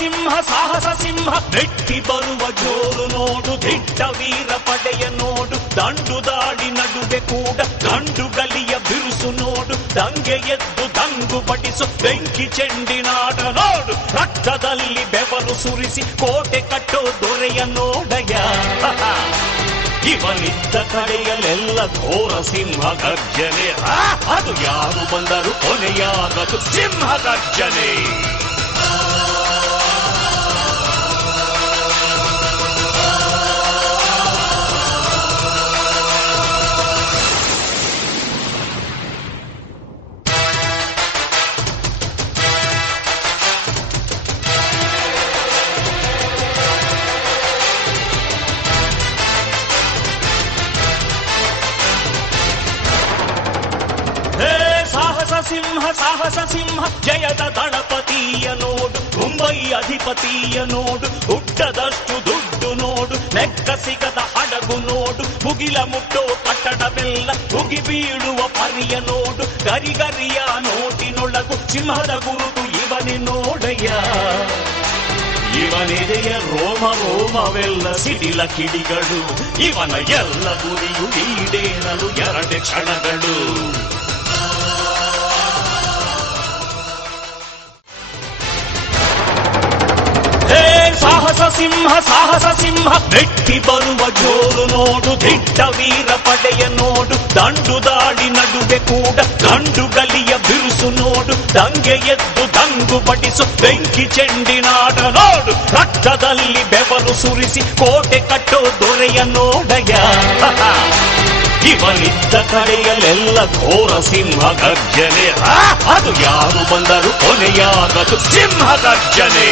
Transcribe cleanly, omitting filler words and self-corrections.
ಸಿಂಹ ಸಾಹಸ ಸಿಂಹ ಮೆಟ್ಟಿ ಬರುವ ಜೋರು ನೋಡು, ದಿಟ್ಟ ವೀರ ಪಡೆಯ ನೋಡು, ದಂಡು ದಾಳಿ ನಡುವೆ ಕೂಡ ಗಂಡು ಗಲಿಯ ಬಿರುಸು ನೋಡು, ದಂಗೆ ಎದ್ದು ದಂಗು ಬಡಿಸು ಬೆಂಕಿ ಚೆಂಡಿನಾಟ ನೋಡು, ರಕ್ತದಲ್ಲಿ ಬೆವರು ಸುರಿಸಿ ಕೋಟೆ ಕಟ್ಟೋ ದೊರೆಯ ನೋಡಯ್ಯ. ಇವನಿದ್ದ ಕಡೆಯಲ್ಲೆಲ್ಲ ಘೋರ ಸಿಂಹ ಗರ್ಜನೆ, ಅದು ಯಾರು ಬಂದರು ಕೊನೆಯಾಗದು ಸಿಂಹ ಗರ್ಜನೆ. ಸಿಂಹ ಸಾಹಸ ಸಿಂಹ ಜಯದ ದಳಪತಿಯ ನೋಡು, ಮುಂಬೈ ಅಧಿಪತಿಯ ನೋಡು, ಹುಟ್ಟದಷ್ಟು ದುಡ್ಡು ನೋಡು, ಲೆಕ್ಕ ಸಿಗದ ಹಡಗು ನೋಡು, ಮುಗಿಲ ಮುಟ್ಟೋ ಕಟ್ಟಡವೆಲ್ಲ ಮುಗಿ ಬೀಳುವ ಪರಿಯ ನೋಡು, ಗರಿಗರಿಯ ನೋಟಿನೊಳಗು ಸಿಂಹದ ಗುರುತು ಇವನೇ ನೋಡಯ್ಯ. ಇವನೆದೆಯ ರೋಮ ರೋಮವೆಲ್ಲ ಸಿಡಿಲ ಕಿಡಿಗಳು, ಇವನ ಎಲ್ಲ ಗುರಿಯು ಈಡೇರಲು 2 ಕ್ಷಣಗಳು. ಸಾಹಸ ಸಿಂಹ ಸಾಹಸ ಸಿಂಹ ಮೆಟ್ಟಿ ಬರುವ ಜೋರು ನೋಡು, ದಿಟ್ಟ ವೀರ ಪಡೆಯ ನೋಡು, ದಂಡು ದಾಳಿ ನಡುವೆ ಕೂಡ ಗಂಡು ಗಲಿಯ ಬಿರುಸು ನೋಡು, ದಂಗೆ ಎದ್ದು ದಂಗು ಬಡಿಸು ಬೆಂಕಿ ಚೆಂಡಿನಾಟ ನೋಡು, ರಕ್ತದಲ್ಲಿ ಬೆವರು ಸುರಿಸಿ ಕೋಟೆ ಕಟ್ಟೋ ದೊರೆಯ ನೋಡಯ್ಯ. ಇವನಿದ್ದ ಕಡೆಯಲ್ಲೆಲ್ಲ ಘೋರ ಸಿಂಹ ಗರ್ಜನೆ, ಅದು ಯಾರು ಬಂದರು ಕೊನೆಯಾಗದು ಸಿಂಹ ಗರ್ಜನೆ.